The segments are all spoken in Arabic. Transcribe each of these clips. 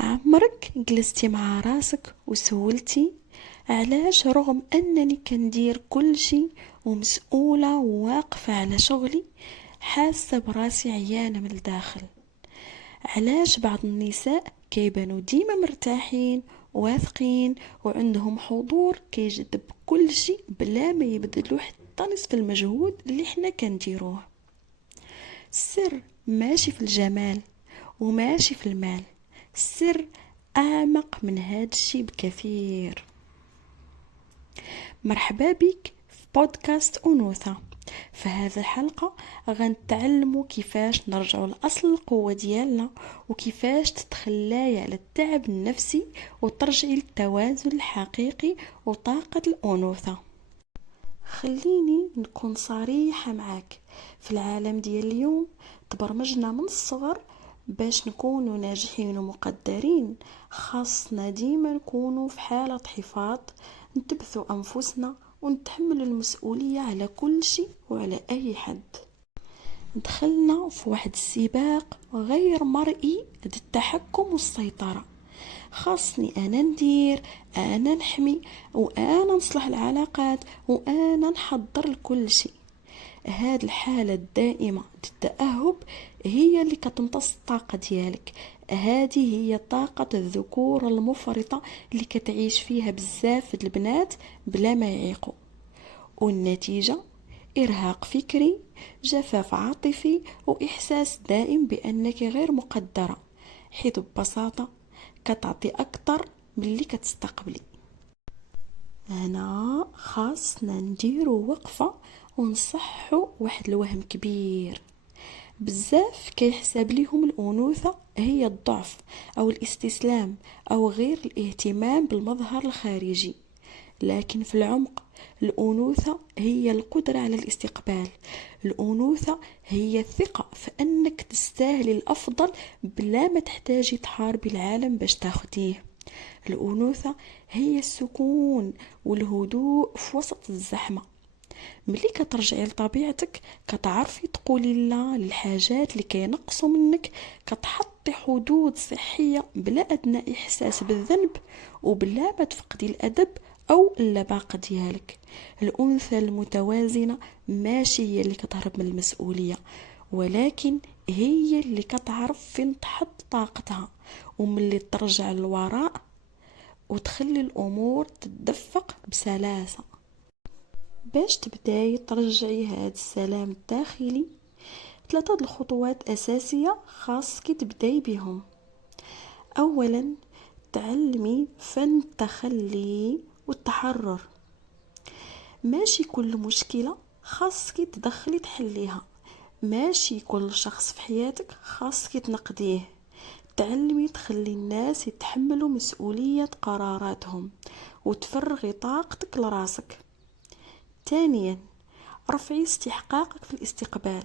عمرك جلستي مع راسك وسولتي علاش رغم انني كندير كل شي ومسؤولة وواقفة على شغلي حاسة براسي عيانة من الداخل؟ علاش بعض النساء كيبانوا ديما مرتاحين واثقين وعندهم حضور كيجذب كل شي بلا ما يبذلوا حتى نصف المجهود اللي حنا كنديروه؟ السر ماشي في الجمال وماشي في المال، السر أعمق من هاد الشي بكثير. مرحبا بك في بودكاست أنوثة. في هذه الحلقة غنتعلموا كيفاش نرجعوا لأصل القوة ديالنا وكيفاش تتخلاي على التعب النفسي وترجعي للتوازن الحقيقي وطاقة الأنوثة. خليني نكون صريحة معاك، في العالم ديال اليوم تبرمجنا من الصغر باش نكونوا ناجحين ومقدرين. خاصنا ديما نكونوا في حالة حفاظ، نتبثوا أنفسنا ونتحمل المسؤولية على كل شيء وعلى أي حد. دخلنا في واحد السباق غير مرئي للتحكم والسيطرة. خاصني أنا ندير، أنا نحمي، وأنا نصلح العلاقات، وأنا نحضر لكل شيء. هاد الحالة الدائمة التأهب هي اللي كتمتص الطاقة ديالك. هذه هي طاقة الذكور المفرطة اللي كتعيش فيها بزاف البنات بلا ما يعيقوا، والنتيجة إرهاق فكري، جفاف عاطفي، وإحساس دائم بأنك غير مقدرة، حيث ببساطة كتعطي أكتر من اللي كتستقبلي. هنا خاصنا نديرو وقفة ونصحو واحد الوهم كبير. بزاف كيحسب ليهم الأنوثة هي الضعف أو الاستسلام أو غير الاهتمام بالمظهر الخارجي، لكن في العمق الأنوثة هي القدرة على الاستقبال. الأنوثة هي الثقة في أنك تستاهل الأفضل بلا ما تحتاجي تحاربي العالم باش تاخديه. الأنوثة هي السكون والهدوء في وسط الزحمة. ملي كترجعي لطبيعتك كتعرفي تقولي لا للحاجات اللي كينقصوا منك، كتحطي حدود صحية بلا أدنى إحساس بالذنب وبلا ما تفقدي الأدب أو اللباقة ديالك. الأنثى المتوازنة ماشي هي اللي كتهرب من المسؤولية، ولكن هي اللي كتعرف فين تحط طاقتها وملي ترجع للوراء وتخلي الأمور تتدفق بسلاسة. باش تبداي ترجعي هذا السلام الداخلي، 3 الخطوات أساسية خاصك تبداي بهم. أولا، تعلمي فن التخلي والتحرر. ماشي كل مشكلة خاصك تدخلي تحليها، ماشي كل شخص في حياتك خاصك تنقديه. تعلمي تخلي الناس يتحملوا مسؤولية قراراتهم وتفرغي طاقتك لراسك. ثانيا، رفعي استحقاقك في الاستقبال.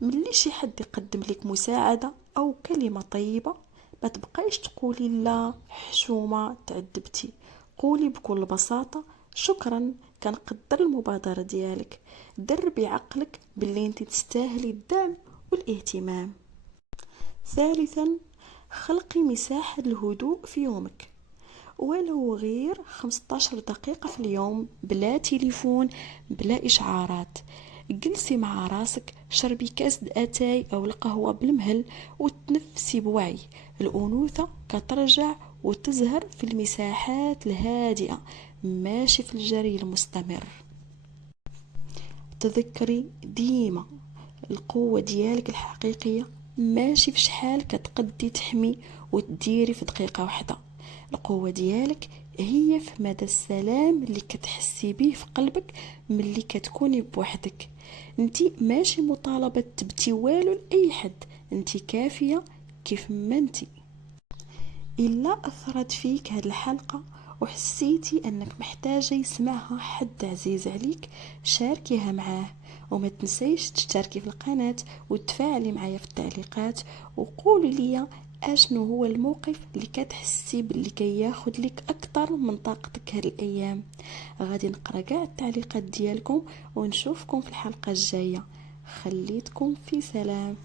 ملي شي حد يقدم لك مساعدة أو كلمة طيبة، ما تبقايش تقولي لا حشومة تعذبتي. قولي بكل بساطة شكرا، كنقدر المبادرة ديالك. دربي عقلك باللي انت تستاهلي الدعم والاهتمام. ثالثا، خلقي مساحة الهدوء في يومك، ولو غير 15 دقيقة في اليوم، بلا تليفون بلا إشعارات. جلسي مع راسك، شربي كاس أتاي أو القهوة بالمهل وتنفسي بوعي. الأنوثة كترجع وتزهر في المساحات الهادئة، ماشي في الجري المستمر. تذكري ديما القوة ديالك الحقيقية ماشي في شحال كتقدي تحمي وتديري في دقيقة واحدة. القوة ديالك هي في مدى السلام اللي كتحسي بيه في قلبك ملي كتكوني بوحدك. انتي ماشي مطالبة تبتي والو لأي حد، انتي كافية كيف ما انتي. إلا أثرت فيك هاد الحلقة وحسيتي أنك محتاجة يسمعها حد عزيز عليك، شاركيها معاه. وما تنسيش تشتركي في القناة وتفاعلي معايا في التعليقات وقولي لي اشنو هو الموقف اللي كتحسي باللي كياخد لك اكتر من طاقتك هاد الايام. غادي نقرا كاع التعليقات ديالكم ونشوفكم في الحلقة الجاية. خليتكم في سلام.